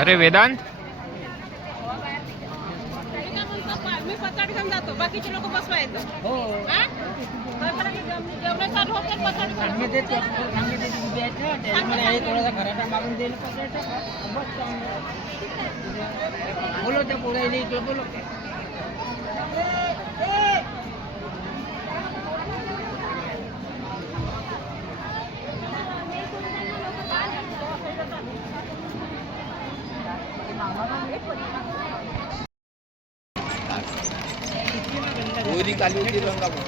अरे वेदांत मी पचाड घेऊन जातो, बाकीचे लोक बसवायचं. हो जेवढे चालू होते पचाड थोडासा खराटा मागून देईल. बोलो त्या पोरायली ते बोलो. गोरी काली होती रंगापूर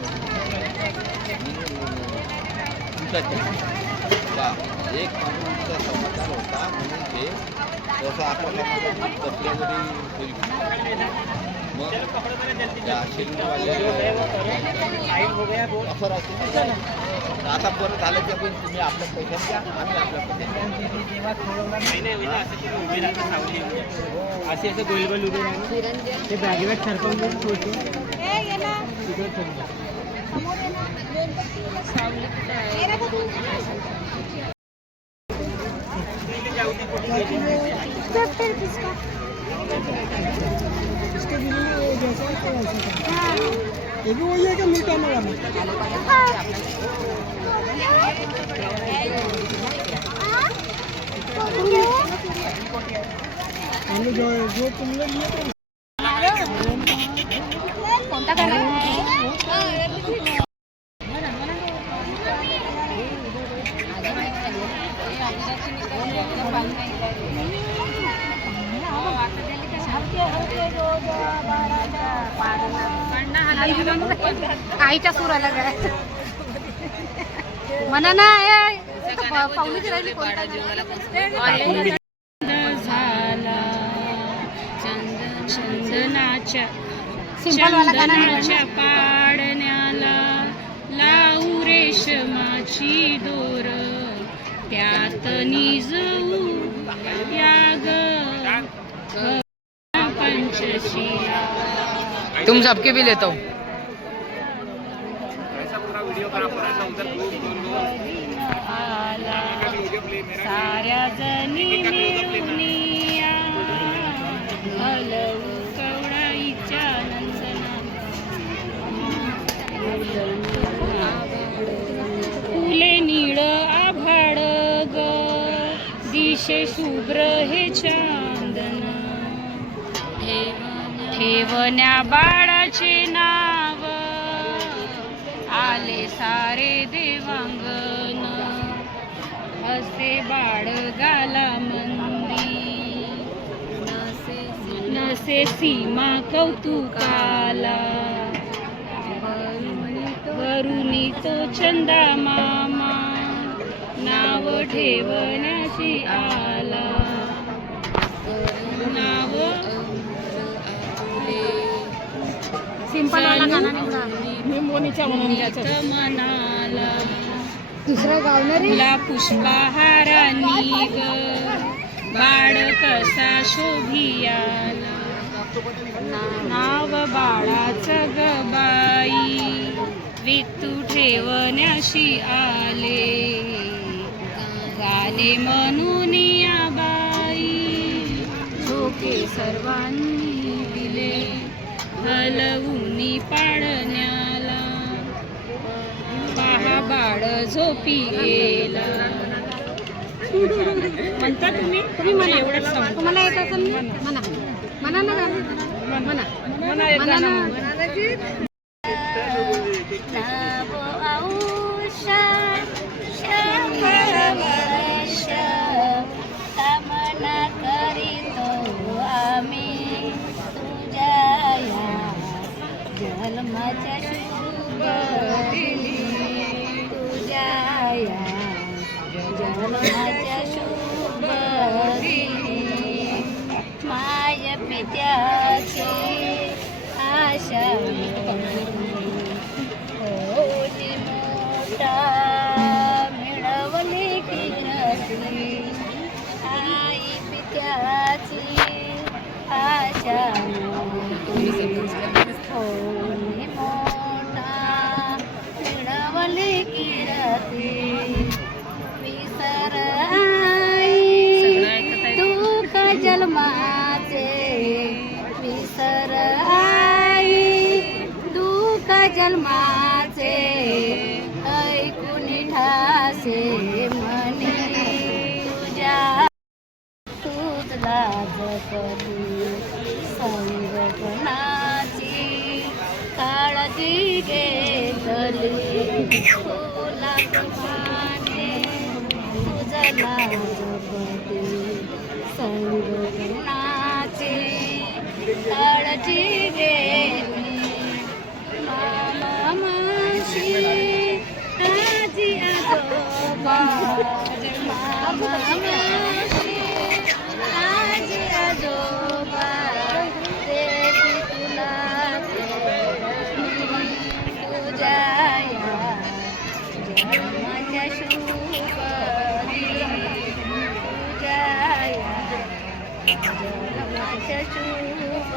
एक माणूसचा समाचार होता म्हणून ते जसं आपल्याला कपड्यावरी मग त्या ऑफर असते. आता परत झालं की आपण तुम्ही आपल्या पैशात द्या, आम्ही आपल्या पैशात असे असं गोलगोल उभे राहून ते बॅगेवर सरकवून ठेवतो. ये भी वही है कि मीठा में वाला हमने जो तुमने लिए थे कोणता करणार आईच्या सुराला करायचं म्हणा ना. पाऊलीची राहिली कोणता चंदनाच्या पाडण्याला लावू रेशमाची दोर त्यात निजवू याग पंचशिला. तुम सबके भी लेता हूँ. साऱ्या जणी मिळूनिया हलवू कवडाईच्या नंदना. फुले निळ आभाळ ग दिशे शुभ्र हे चांदन. ठेवण्या बाळाचे नाव आले सारे देवांगण. असे बाळ गाला मंदी नसे सीमा कौतुकाला. वरुणी तो चंदा मामा नाव ठेवण्याची आला. नाव सिंपल वाला गाणं निवडा. मनाला दुसरा गावणार ला पुष्पहारांनी ग बाळ कसा शोभियाला. नाव बाळाचं ग बाई वितू ठेवण्याशी आले. गाले म्हणून या बाई झोके सर्वांनी दिले हलवूनी पाडण्याला. पहा बाळ झोपी गेला. म्हणता तुम्ही म्हणा एवढंच सांगतो. तुम्हाला येत असेल म्हणा म्हणा ना म्हणा म्हणा ना. जन्माच्या शुभ तुझ्या जन्माच्या शुभ माय पित्याची आशा होती मोठा मिळवली की नसली. आई पित्याची आशा होती मोठा मिळवली की जन्माचे ऐकून ठासे म्हणे तुझ्या तुझला जपली संगोपनाची काळजी घेतली तुला प्रमाणे तुझला जपली संगोपनाची काळजी घेतली मामाशी आजी आजोबा मामाशी आजी आजोबा देती तुला तुझ्या या जन्माच्या शुभदी तुझ्या या जन्माच्या शुभदी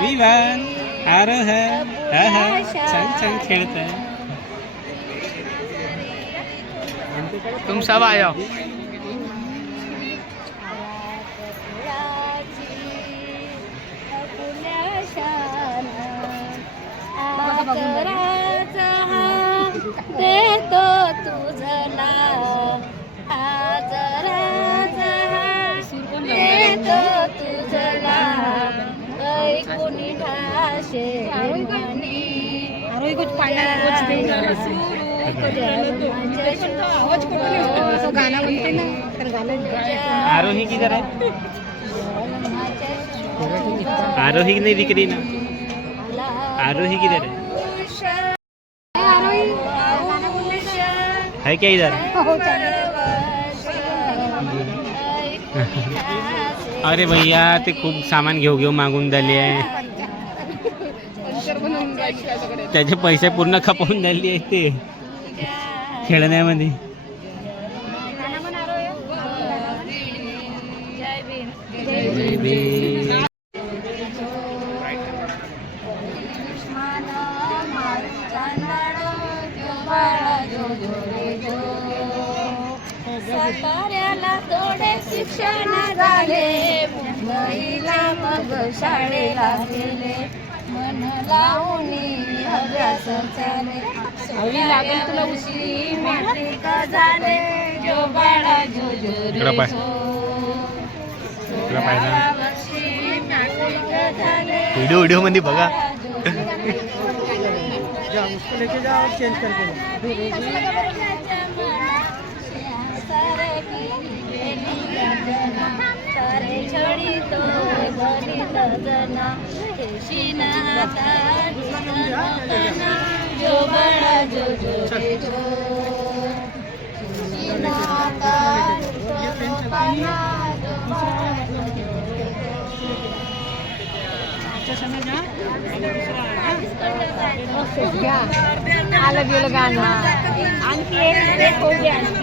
विवान आरोह छान छान खेळत आहे. तुम सब आयो. देतो तुझला आजराचा देतो तुझला ऐकून ठाशे म्हणे कुछ पाया कुछ देना आवाज तो गाना बनते ना तर गाणं आरोही किधर है? आरोही नहीं दिख रही ना. आरोही किधर है? है क्या इधर? अरे भैया ते खूप सामान घेऊ मागून झाले आहे. त्याचे पैसे पूर्ण खपवून झाले आहेत ते खेळण्यामध्ये. जय भीम. साताऱ्याला थोडे शिक्षण झाले मुंबईला मग शाळेला गेले मन लावून अभ्यास चाले सवयी लागेल तुला उशी मॅट्रिक झाले जो बाळा जो जो रे वर्षी मॅट्रिक झाले. व्हिडिओ मध्ये बघा. उसको लेके जाओ और चेंज करके सारे छड़ी तो गलित जना केशीना जो बड़ा जो जो रे जो आलं गेलं गाणं आणखी एक हो गया.